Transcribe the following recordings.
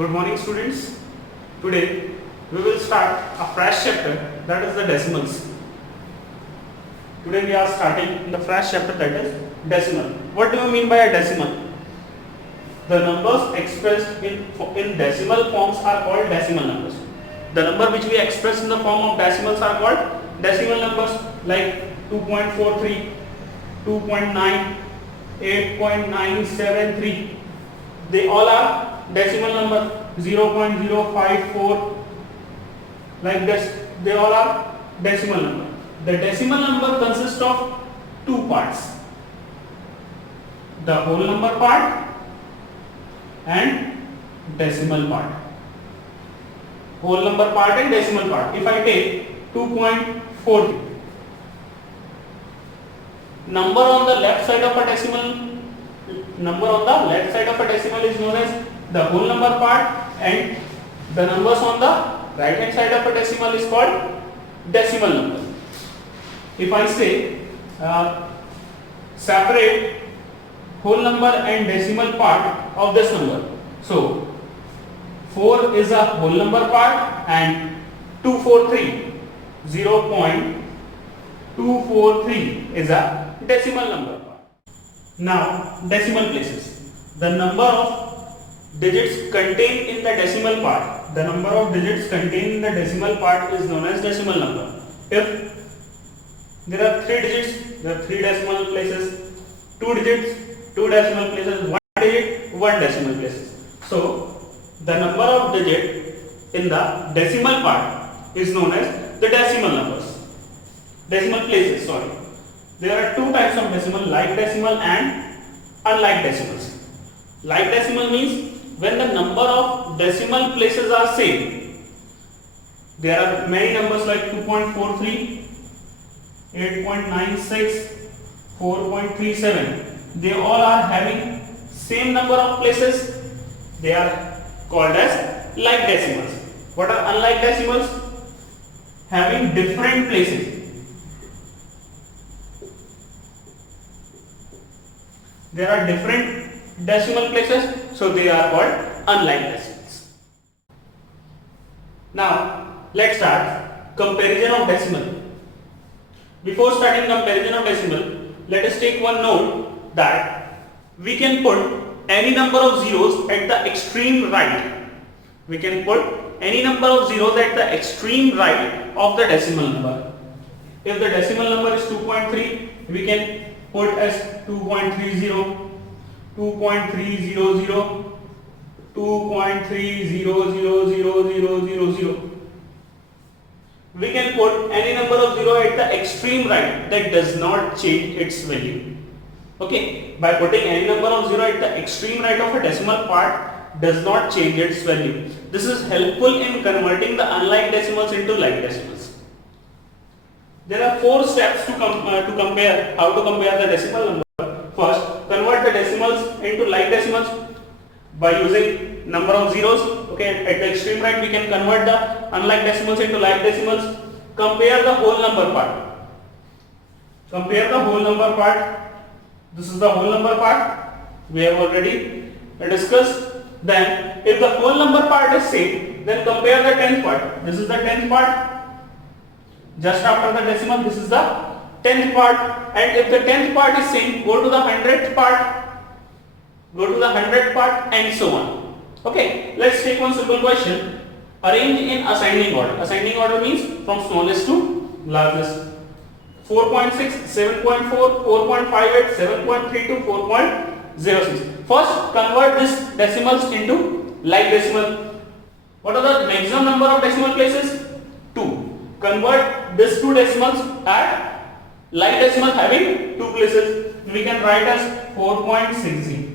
Good morning students. Today we will start a fresh chapter, that is the decimals. Today we are starting the fresh chapter, that is decimal. What do you mean by a decimal? The numbers expressed in decimal forms are called decimal numbers. The number which we express in the form of decimals are called decimal numbers, like 2.43, 2.9, 8.973. They all are decimal number. 0.054, like this, they all are decimal number. The decimal number consists of two parts, the whole number part and decimal part. Whole number part and decimal part. If I take 2.4, number on the left side of a decimal, is known as the whole number part, and the numbers on the right hand side of a decimal is called decimal number. If I say separate whole number and decimal part of this number, so 4 is a whole number part and 243, 0.243 is a decimal number part. Now decimal places. The number of digits contained in the decimal part. The number of digits contained in the decimal part is known as decimal number. If there are 3 digits, there are 3 decimal places. 2 digits, 2 decimal places. 1 digit, 1 decimal places. So the number of digits in the decimal part is known as the decimal numbers. Decimal places, sorry. There are 2 types of decimal, like decimal and unlike decimals. Like decimal means when the number of decimal places are same. There are many numbers like 2.43, 8.96, 4.37. They all are having same number of places. They are called as like decimals. What are unlike decimals? Having different places. There are different decimal places, so they are called unlike decimals. Now let's start comparison of decimal. Before starting comparison of decimal, let us take one note that we can put any number of zeros at the extreme right. We can put any number of zeros at the extreme right of the decimal number. If the decimal number is 2.3, we can put as 2.30, 2.300, 2.300000. We can put any number of 0 at the extreme right that does not change its value. Okay, by putting any number of 0 at the extreme right of a decimal part does not change its value. This is helpful in converting the unlike decimals into like decimals. There are 4 steps to compare. How to compare the decimal number? First, convert the decimals into like decimals by using number of zeros. Okay, at the extreme right we can convert the unlike decimals into like decimals. Compare the whole number part. Compare the whole number part. This is the whole number part. We have already discussed. Then, if the whole number part is same, then compare the 10th part. This is the 10th part. Just after the decimal, this is the 10th part, and if the 10th part is same, go to the 100th part, and so on. Okay, let's take one simple question. Arrange in ascending order. Ascending order means from smallest to largest. 4.6, 7.4, 4.58, 7.32, 4.06. First, convert these decimals into like decimal. What are the maximum number of decimal places? 2. Convert these 2 decimals at like decimal having 2 places. We can write as 4.60,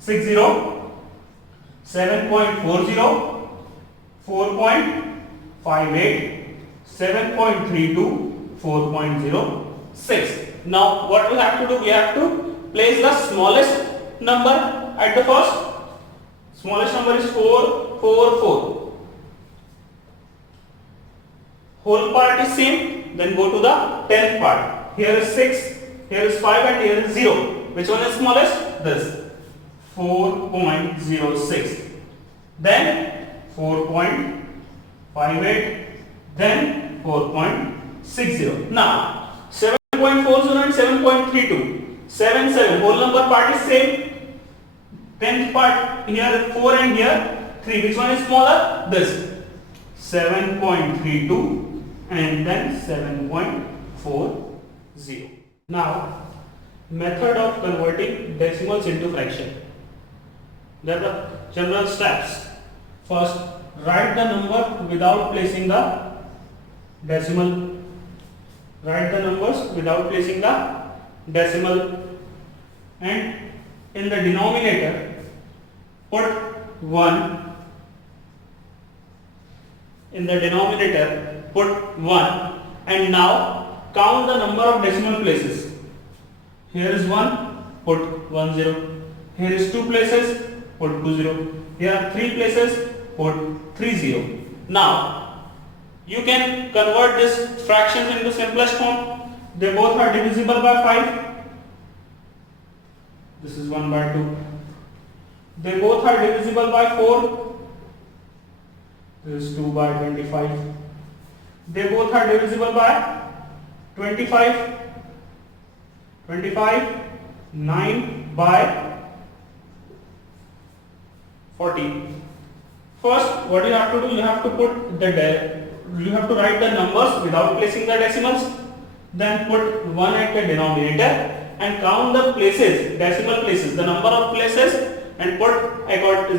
7.40, 4.58, 7.32, 4.06. Now what we have to do? We have to place the smallest number at the first. Smallest number is 444. Whole part is same, then go to the 10th part. Here is 6, here is 5 and here is 0. Which one is smallest? This. 4.06. Then 4.58, then 4.60. Now 7.40 and 7.32. 7 whole number part is same. 10th part here 4 and here 3. Which one is smaller? This. 7.32 and then 7.40. Now method of converting decimals into fraction. There are the general steps. First, write the number without placing the decimal. Write the numbers without placing the decimal, and in the denominator put 1. In the denominator put 1, and now count the number of decimal places. Here is 1, put 10. Here is 2 places, put 20. Here are 3 places, put 30. Now you can convert this fractions into simplest form. They both are divisible by 5. This is 1/2. They both are divisible by 4. This is 2/25. They both are divisible by 25. 9/40. First, what you have to do, you have to write the numbers without placing the decimals. Then put 1 at the denominator and count the places, decimal places, the number of places, and put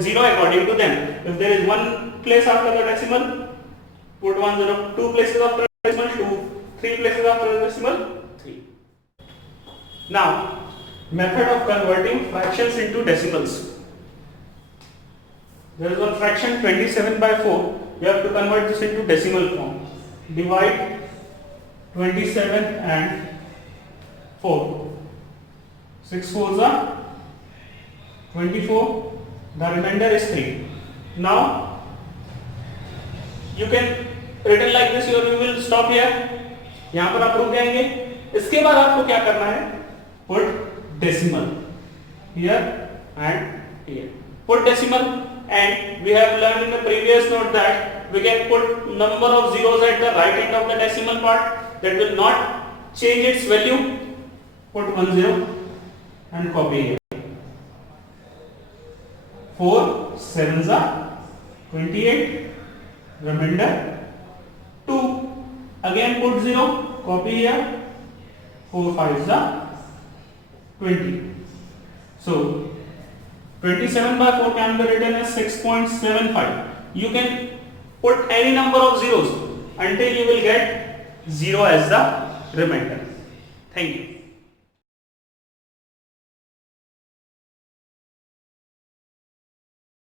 0 according to them. If there is 1 place after the decimal, put 10. 2 places after the decimal, 2. 3 places after the decimal, 3. Now, method of converting fractions into decimals. There is one fraction 27/4. You have to convert this into decimal form. Divide 27 and 4. 6 4s are 24. The remainder is 3. Now you can written like this. You will stop here. यहाँ पर आप रुक जाएंगे. इसके बाद आपको क्या करना है? Put decimal here and here. Put decimal, and we have learned in the previous note that we can put number of zeros at the right end of the decimal part. That will not change its value. Put 10 and copy here. 4 7s are 28. Remainder 2. Again put 0. Copy here. 4 5s are 20. So 27/4 can be written as 6.75. You can put any number of zeros until you will get 0 as the remainder. Thank you.